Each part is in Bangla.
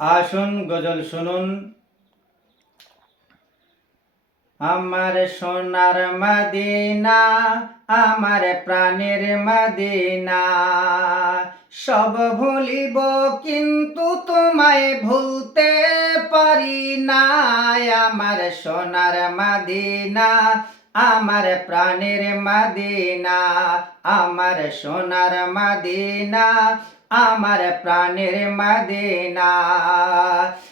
আসুন গজল শুনুন। আমার সোনার মদিনা, আমার প্রাণের মদিনা। সব ভুলিব কিন্তু তোমায় ভুলতে পারি না আমার সোনার মদিনা, আমার প্রাণের মদিনা, আমার সোনার মদিনা। আমার প্রাণের মদিনা।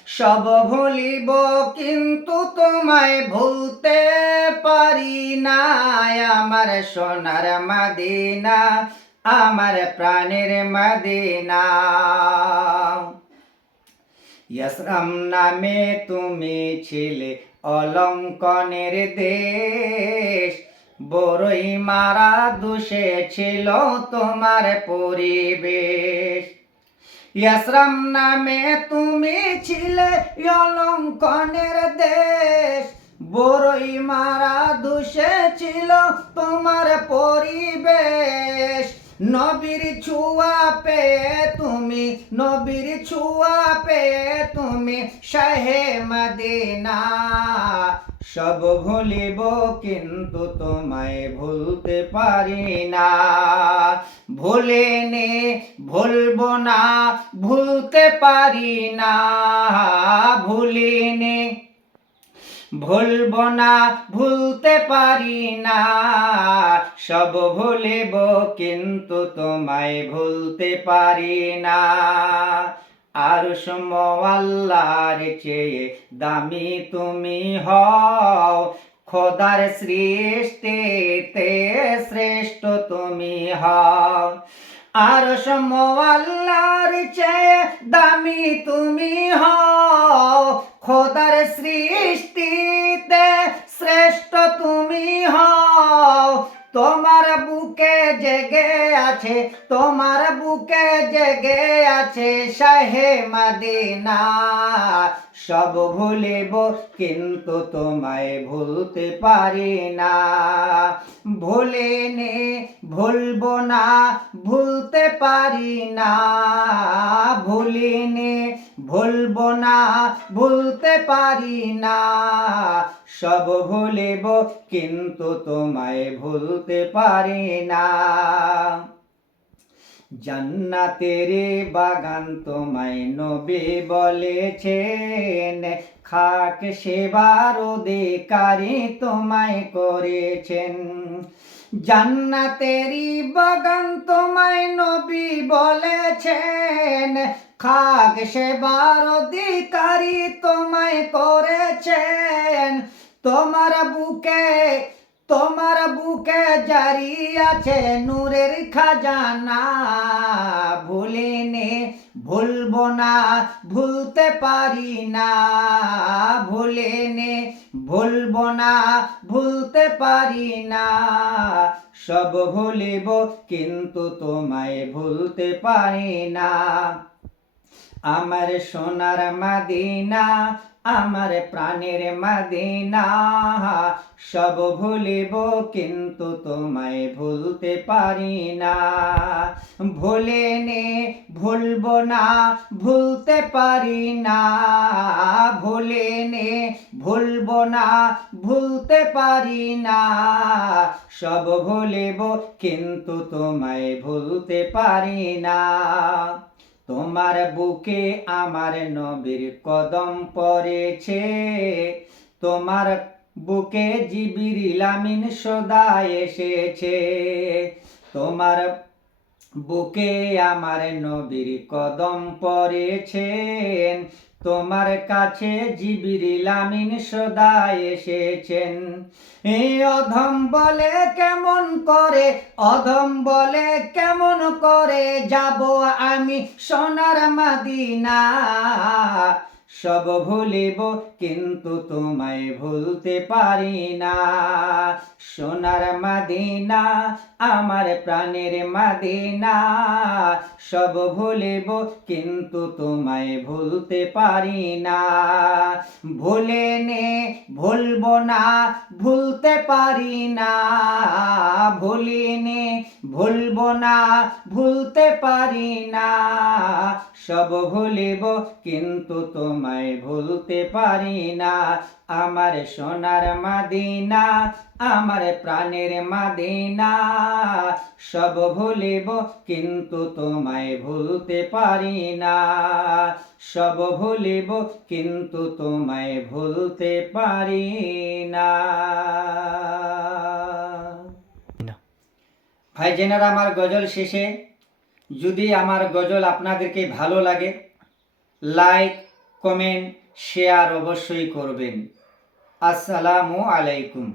সব ভুলিব কিন্তু তোমায় ভুলতে পারি না আমার সোনার মদিনা, আমার প্রাণের মদিনা। ইসরাম নামে তুমি ছিলে অলঙ্কনের দেশ। বড়ই মারা দোষে ছিল তোমার পরিবেশ। ইয়াসরাম নামে তুমি ছিলে অলঙ্কনের দেশ। বড়ই মারা দোষে ছিল তোমার পরিবেশ। নবীর ছুয়া পে তুমি, নবীর ছুয়া পে তুমি শাহে মদিনা। সব ভুলিব কিন্তু তোমায় ভুলতে পারি না। ভুলে নে, ভুলব না, ভুলতে পারি না। ভুলে নে ভুলবো না, ভুলতে পারি না। সব ভুলিব, কিন্তু তোমায় ভুলতে পারি না। আর আল্লাহর চেয়ে দামি তুমি হও। খোদার সৃষ্টিতে শ্রেষ্ঠ তুমি হও। আর সমওয়াল্লার চেয়ে দামি তুমি হও। খোদার সৃষ্টিতে শ্রেষ্ঠ তুমি হও। তোমার বুকে জেগে আছে, তোমার বুকে জেগে আছে শাহে মদিনা। সব ভুলিব কিন্তু তোমায় ভুলতে পারি না। ভুলে নে ভুলবো না, ভুলতে পারি না। ভুলি নে ভুলবো না, ভুলতে পারি না। সব ভুলিব কিন্তু তোমায় ভুলতে পারি না। জান্নাতের বাগান তোমায় নবী বলেছেন, খাক সেবার অধিকারী তোমায় করেছেন। জান্নাতেরই বাগান তোমায় নবী বলেছেন, খাক সেবার অধিকারী তোমায় করেছেন। তোমার বুকে তোমার বুকে জারি আছে নূরের খাজানা। ভুলে নে, ভুলবো না, ভুলতে পারি না। ভুলে নে, ভুলবো না, ভুলতে পারি না। সব ভুলিব কিন্তু তোমায় ভুলতে পারি না। আমার সোনার মাদিনা আমার প্রাণের মাদিনা, সব ভুলিব কিন্তু তোমায় ভুলতে পারি না। ভুলে নে, ভুলবো না, ভুলতে পারি না। ভুলে নে, ভুলব না, ভুলতে পারি না। সব ভুলিব কিন্তু তোমায় ভুলতে পারি না। তোমার বুকে আমার নবীর কদম পড়েছে। তোমার বুকে জিবির লামিন সদা এসেছে। তোমার বুকে আমার নবীর কদম পড়েছেন। তোমার কাছে জিবিরিল আমিন সদা এসেছেন। এই অধম বলে কেমন করে, অধম বলে কেমন করে যাব আমি সোনার মাদিনা। সব ভুলিব, কিন্তু তোমায় ভুলতে পারি না। সোনার মাদিনা, আমার প্রাণের মাদিনা। সব ভুলিব, কিন্তু তোমায় ভুলতে পারি না। ভুলে নে, ভুলবো না, ভুলতে পারি না। ভুলি নে, ভুলবো না, ভুলতে পারি না। সব ভুলিব, কিন্তু তোমায় ভুলতে পারি না। আমার সোনার মাদিনা আমার প্রাণের মাদিনা। সব ভুলিব কিন্তু তোমায় ভুলতে পারি না। সব ভুলিব কিন্তু তোমায় ভুলতে পারি না। ভাই জেনারা আমার গজল শেষে যদি আমার গজল আপনাদেরকে ভালো লাগে লাইক কমেন্ট শেয়ার অবশ্যই করবেন। আসসালামু আলাইকুম।